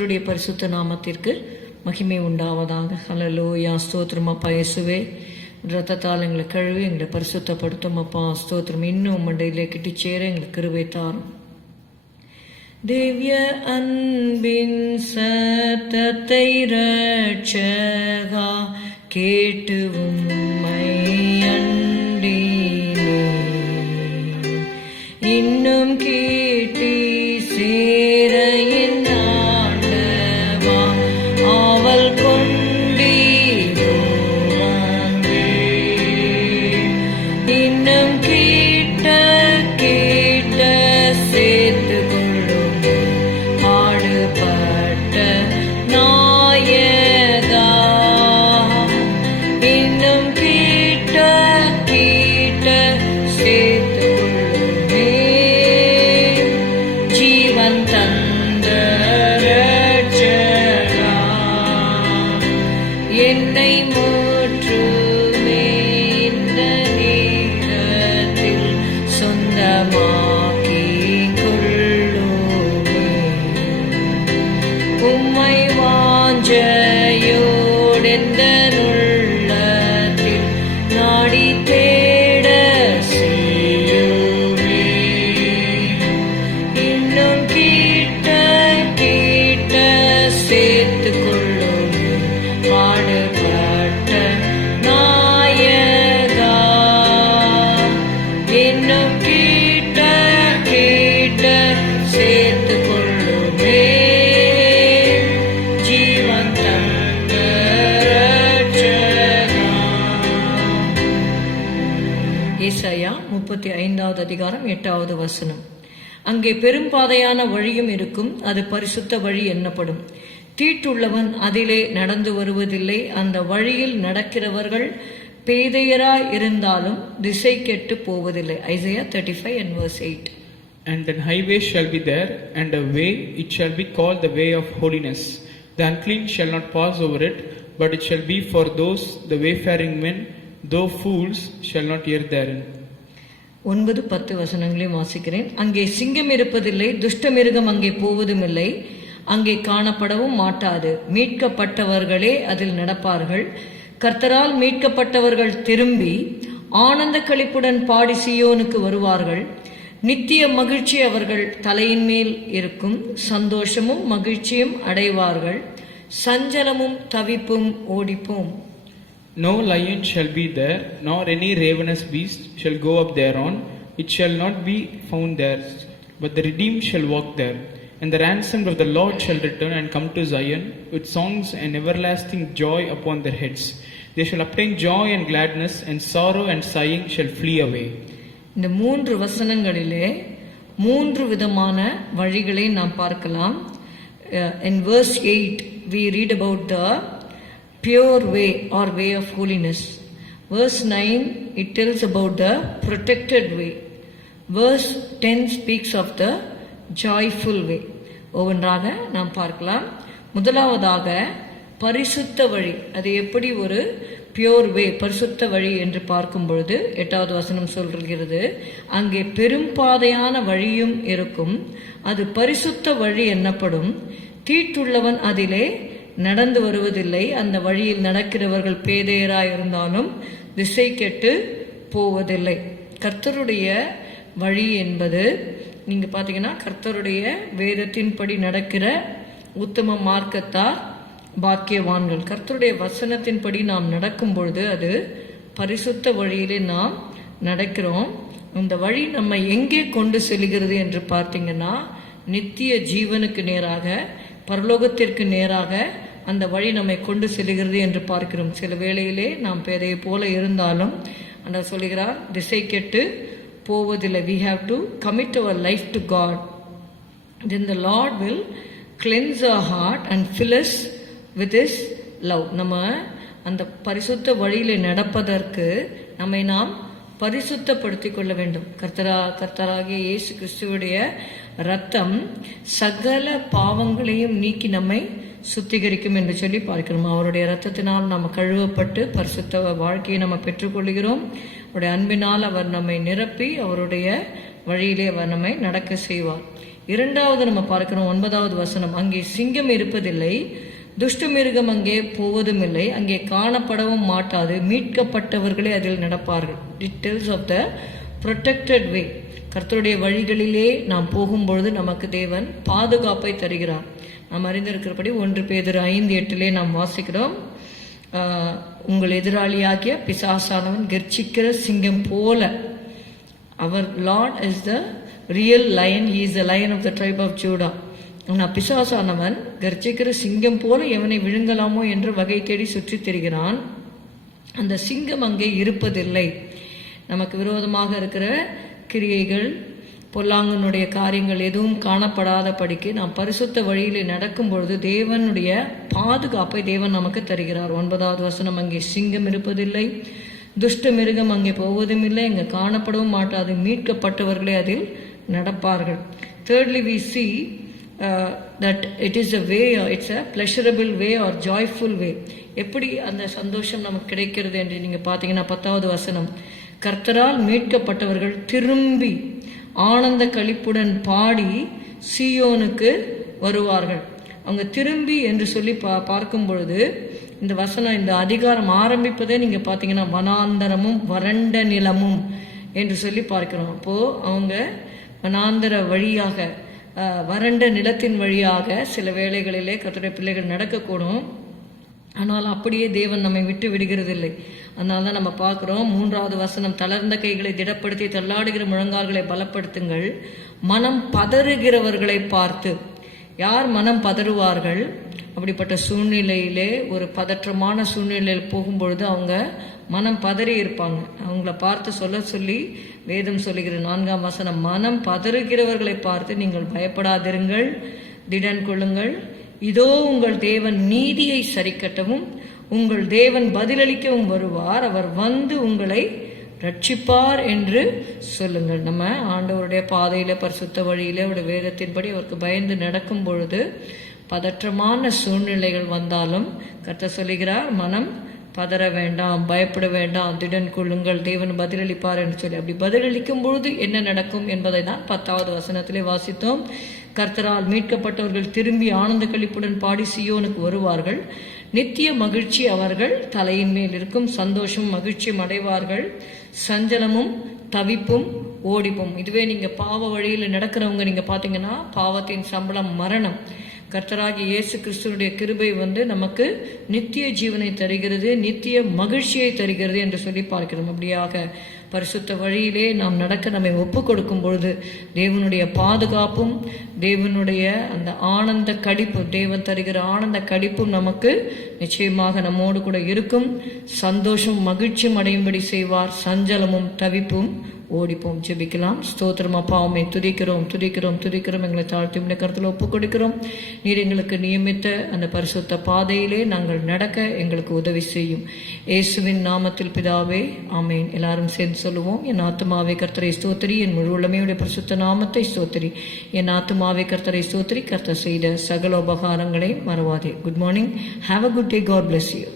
கர்த்தருடைய பரிசுத்த நாமத்திற்கு மகிமை உண்டாவதாக. ஹல்லேலூயா. ஸ்தோத்திரம் அப்பா இயேசுவே. ரத்தத்தால் எங்களை கழுவி எங்களை பரிசுத்தப்படுத்தும் அப்பா. ஸ்தோத்திரம். இன்னும் மண்டையிலே கிட்டி சேர எங்களுக்கு கிருபை தாரும். திவ்ய அன்பின் சத்தத்தை ரட்சகா கேட்டு உம்மை அண்டினே, இன்னும் கேட்டி சேர என் ஆண்டவா ஆவல் கொண்டீரோ அங்கே. இன்னும் கேட்ட கேட்ட சேர்த்து கொள்ளும் பாடுபட்ட நாயகா. இன்னும் கேட்ட கேட்ட சேர்த்து கொள்ளுமே ஜீவன் தந்த ரட்சகா. என்னை முற்றுமே இந்த நேரத்தில் சொந்தமாக்கி கொள்ளுமே. உம்மை வாஞ்சையோடெந்த உள்ளத்தில் நாடி தேட செய்யுமே. இன்னும் கேட்ட கேட்ட சேர்த்து கொள்ளுமே பாடுபட்ட நாயகா. இன்னும் கேட்ட கேட்ட சேர்த்து கொள்ளுமே ஜீவன் தந்த ரட்சகா. ஏசாயா 35வது அதிகாரம் 8வது வசனம். அங்கே பெரும்பாதையான வழியும் இருக்கும், அது பரிசுத்த வழி என்னப்படும். தீட்டுள்ளவன் அதிலே நடந்து வருவதில்லை, அந்த வழியில் நடக்கிறவர்கள் பேதையராய் இருந்தாலும் திசை கெட்டு போவதில்லை. Isaiah 35:8. And an highway shall be there, and a way, it shall be called the way of holiness. The unclean shall not pass over it, but it shall be for those the wayfaring men, though fools shall not err therein. 9-10 வசனங்களையும் வாசிக்கிறேன். அங்கே சிங்கம் இருப்பதில்லை, துஷ்ட மிருகம் அங்கே போவதும் இல்லை, அங்கே காணப்படவும் மாட்டாது. மீட்கப்பட்டவர்களே அதில் நடப்பார்கள். கர்த்தரால் மீட்கப்பட்டவர்கள் திரும்பி ஆனந்த களிப்புடன் பாடி சீயோனுக்கு வருவார்கள். நித்திய மகிழ்ச்சி அவர்கள் தலையின் மேல் இருக்கும், சந்தோஷமும் மகிழ்ச்சியும் அடைவார்கள், சஞ்சலமும் தவிப்பும் ஓடிப்போம். No lion shall be there, nor any ravenous beast shall go up thereon. It shall not be found there, but the redeemed shall walk there. And the ransomed of the Lord shall return and come to Zion with songs and everlasting joy upon their heads. They shall obtain joy and gladness, and sorrow and sighing shall flee away. இந்த 3 வசனங்களிலே 3 விதமான வழிகளை நாம் பார்க்கலாம். In verse 8 we read about the pure way or way of holiness. Verse 9 it tells about the protected way. Verse 10 speaks of the joyful way. ஒவ்வொன்றாக நாம் பார்க்கலாம். முதலாவதாக பரிசுத்த வழி. அது எப்படி ஒரு பியோர் வே, பரிசுத்த வழி என்று பார்க்கும் பொழுது 8வது வசனம் சொல்கிறது, அங்கே பெரும்பாதையான வழியும் இருக்கும், அது பரிசுத்த வழி என்னப்படும். தீட்டுள்ளவன் அதிலே நடந்து வருவதில்லை, அந்த வழியில் நடக்கிறவர்கள் பேதையராய் இருந்தாலும் திசை கெட்டு போவதில்லை. கர்த்தருடைய வழி என்பது நீங்க பாத்தீங்கன்னா கர்த்தருடைய வேதத்தின்படி நடக்கிற உத்தம மார்க்கத்தார் பாக்கியவான்கள். கர்த்தருடைய வசனத்தின்படி நாம் நடக்கும் பொழுது அது பரிசுத்த வழியிலே நாம் நடக்கிறோம். இந்த வழி நம்ம எங்கே கொண்டு செல்கிறது என்று பார்த்தீங்கன்னா நித்திய ஜீவனுக்கு நேராக, பரலோகத்திற்கு நேராக அந்த வழி நம்மை கொண்டு செல்கிறது என்று பார்க்கிறோம். சில வேளையிலே நாம் பேதையை போல இருந்தாலும் அந்த சொல்லுகிறார் திசை கெட்டு போவதில்லை. We have to commit our life to God. Then the Lord will cleanse our heart and fill us with His love. நம்ம அந்த பரிசுத்த வழியிலே நடப்பதற்கு நம்மை நாம் பரிசுத்தப்படுத்திக் கொள்ள வேண்டும். கர்த்தராகிய இயேசு கிறிஸ்துவுடைய ரத்தம் சகல பாவங்களையும் நீக்கி நம்மை சுத்திகரிக்கும் என்று சொல்லி பார்க்கிறோம். அவருடைய ரத்தத்தினால் நம்ம கழுவப்பட்டு பரிசுத்த வாழ்க்கையை நம்ம பெற்றுக்கொள்கிறோம். அவருடைய அன்பினால் அவர் நம்மை நிரப்பி அவருடைய வழியிலே அவர் நம்மை நடக்க செய்வார். இரண்டாவது நம்ம பார்க்கிறோம் 9வது வசனம், அங்கே சிங்கம் இருப்பதில்லை, துஷ்ட மிருகம் அங்கே போவதும் இல்லை, அங்கே காணப்படவும் மாட்டாது, மீட்கப்பட்டவர்களே அதில் நடப்பார்கள். It tells of the protected way. கர்த்தருடைய வழிகளிலே நாம் போகும்பொழுது நமக்கு தேவன் பாதுகாப்பை தருகிறார். நாம் அறிந்திருக்கிறபடி 1 பேதுரு 5:8 நாம் வாசிக்கிறோம், உங்கள் எதிராளியாகிய பிசாசானவன் கர்ச்சிக்கிற சிங்கம் போல. அவர் Lord is the real lion, he is the lion of the tribe of Judah. ஆனால் பிசாசானவன் கர்ச்சிக்கிற சிங்கம் போல எவனை விழுங்கலாமோ என்று வகை தேடி சுற்றி திரிகிறான். அந்த சிங்கம் அங்கே இருப்பதில்லை. நமக்கு விரோதமாக இருக்கிற கிரியைகள், பொல்லாங்கனுடைய காரியங்கள் எதுவும் காணப்படாத படிக்கு நாம் பரிசுத்த வழியில் நடக்கும் பொழுது தேவனுடைய பாதுகாப்பை தேவன் நமக்கு தருகிறார். 9வது வசனம், அங்கே சிங்கம் இருப்பதில்லை, துஷ்ட மிருகம் அங்கே போவதும் இல்லை, அங்கே காணப்படவும் மாட்டாது, மீட்கப்பட்டவர்களே அதில் நடப்பார்கள். Thirdly, we see that it is a way, it's a pleasurable way or joyful way. எப்படி அந்த சந்தோஷம் நமக்கு கிடைக்கிறது என்று நீங்கள் பார்த்தீங்கன்னா 10வது வசனம், கர்த்தரால் மீட்கப்பட்டவர்கள் திரும்பி ஆனந்த களிப்புடன் பாடி சீயோனுக்கு வருவார்கள். அவங்க திரும்பி என்று சொல்லி பார்க்கும் பொழுது இந்த வசனம், இந்த அதிகாரம் ஆரம்பிப்பதே நீங்கள் பார்த்தீங்கன்னா வனாந்தரமும் வறண்ட நிலமும் என்று சொல்லி பார்க்கிறோம். அப்போது அவங்க வனாந்தர வழியாக, வறண்ட நிலத்தின் வழியாக சில வேளைகளிலே கர்த்தருடைய பிள்ளைகள் நடக்கக்கூடும். ஆனால் அப்படியே தேவன் நம்மை விட்டு விடுகிறதில்லை. அதனால தான் நம்ம பார்க்குறோம் 3வது வசனம், தளர்ந்த கைகளை திடப்படுத்தி தள்ளாடுகிற முழங்கால்களை பலப்படுத்துங்கள், மனம் பதறுகிறவர்களை பார்த்து. யார் மனம் பதறுவார்கள்? அப்படிப்பட்ட சூழ்நிலையிலே, ஒரு பதற்றமான சூழ்நிலையில் போகும்பொழுது அவங்க மனம் பதறி இருப்பாங்க. அவங்கள பார்த்து சொல்லி வேதம் சொல்லுகிற 4ஆம் வசனம், மனம் பதறுகிறவர்களை பார்த்து நீங்கள் பயப்படாதிருங்கள், திடன் கொள்ளுங்கள், இதோ உங்கள் தேவன் நீதியை சரிக்கட்டவும் உங்கள் தேவன் பதிலளிக்கவும் வருவார், அவர் வந்து உங்களை ரட்சிப்பார் என்று சொல்லுங்கள். நம்ம ஆண்டவருடைய பாதையில, பரிசுத்த வழியில, அவருடைய வேதத்தின்படி அவருக்கு பயந்து நடக்கும் பொழுது பதற்றமான சூழ்நிலைகள் வந்தாலும் கர்த்தர் சொல்லுகிறார், மனம் பதற வேண்டாம், பயப்பட வேண்டாம், திடன் கொள்ளுங்கள், தேவன் பதிலளிப்பார் என்று சொல்லி. அப்படி பதிலளிக்கும் பொழுது என்ன நடக்கும் என்பதை தான் 10வது வசனத்திலே வாசித்தோம். கர்த்தரால் மீட்கப்பட்டவர்கள் திரும்பி ஆனந்த களிப்புடன் பாடி சீயோனுக்கு வருவார்கள், நித்திய மகிழ்ச்சி அவர்கள் தலையின் மேல் இருக்கும், சந்தோஷம் மகிழ்ச்சியும் அடைவார்கள், சஞ்சலமும் தவிப்பும் ஓடிப்பும். இதுவே நீங்கள் பாவ வழியில் நடக்கிறவங்க நீங்கள் பார்த்தீங்கன்னா, பாவத்தின் சம்பளம் மரணம். கர்த்தராகிய இயேசு கிறிஸ்துவனுடைய கிருபை நமக்கு நித்திய ஜீவனை தருகிறது, நித்திய மகிழ்ச்சியை தருகிறது என்று சொல்லி பார்க்கிறோம். அப்படியாக பரிசுத்த வழியிலே நாம் நடக்க நம்மை ஒப்பு கொடுக்கும் பொழுது தேவனுடைய பாதுகாப்பும், தேவனுடைய அந்த ஆனந்த கடிப்பும், தேவன் தருகிற ஆனந்த கடிப்பும் நமக்கு நிச்சயமாக நம்மோடு கூட இருக்கும். சந்தோஷம் மகிழ்ச்சியும் அடையும்படி செய்வார், சஞ்சலமும் தவிப்பும் ஓடிப்போம். ஜெபிக்கலாம். ஸ்தோத்திரம் அப்பா, உம்மை துதிக்கிறோம் துதிக்கிறோம் துதிக்கிறோம். எங்களை தாழ்த்தி உம்முடைய கருத்தில் ஒப்பு கொடுக்கிறோம். நீர் எங்களுக்கு நியமித்த அந்த பரிசுத்த பாதையிலே நாங்கள் நடக்க எங்களுக்கு உதவி செய்யும். இயேசுவின் நாமத்தில் பிதாவே, ஆமேன். எல்லாரும் சேர்ந்து சொல்லுவோம். என் ஆத்துமாவே கர்த்தரை ஸ்தோத்திரி, என் முழு உள்ளமையுடைய பரிசுத்த நாமத்தை ஸ்தோத்திரி. என் ஆத்துமாவே கர்த்தரை ஸ்தோத்திரி, கர்த்தர் செய்த சகல உபகாரங்களை மறவாதே. Good morning. Have a good day. God bless you.